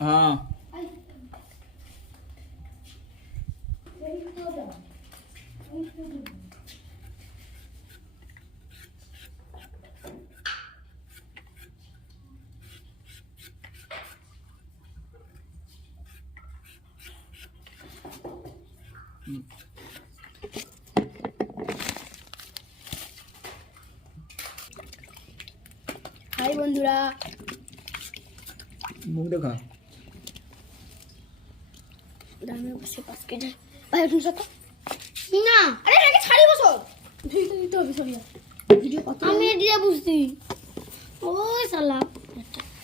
হ্যাঁ হাই বন্ধুরা মুখ দেখা দামে বসে পাস কেটে ভাই তুমি সত্য না আরে আগে ছাড়ি বসো। ভিডিও দিতে হবে সরি ভিডিও কত? আমি এটা বুঝছি ওই শালা।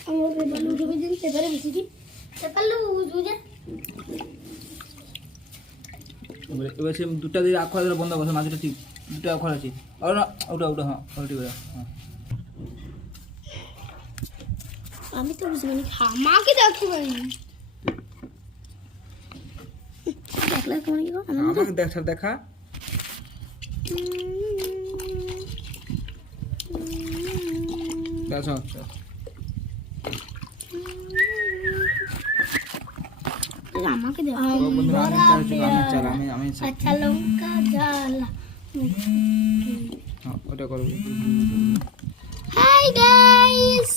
আমার বালু ডুবে দিন পেপারে বেশি কি পেপারলু বুঝে এবারে সে দুটা দিয়ে আখ খোলা বন্ধ করছে মাঝেটা ঠিক দুটা আখ খোলা আছে। আর না ওটা ওটা হ্যাঁ ওটা ঠিক হ্যাঁ। আমি তো বুঝতে পারিনি আমাকে দেখতে পারিনি দেখলে কেমন কি আমি আমাকে দেখা দেখা। দেখো আমাকে দেখো। ও বন্ধুরা আমি আমি। আচ্ছা লঙ্কা জ্বালা। হ্যাঁ, ওটা করব হাই গাইস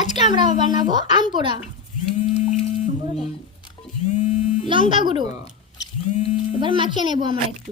আজকে আমরা বানাবো আম পোড়া। লঙ্কা গুঁড়ো। এবার মাখিয়ে নেব আমরা একটু।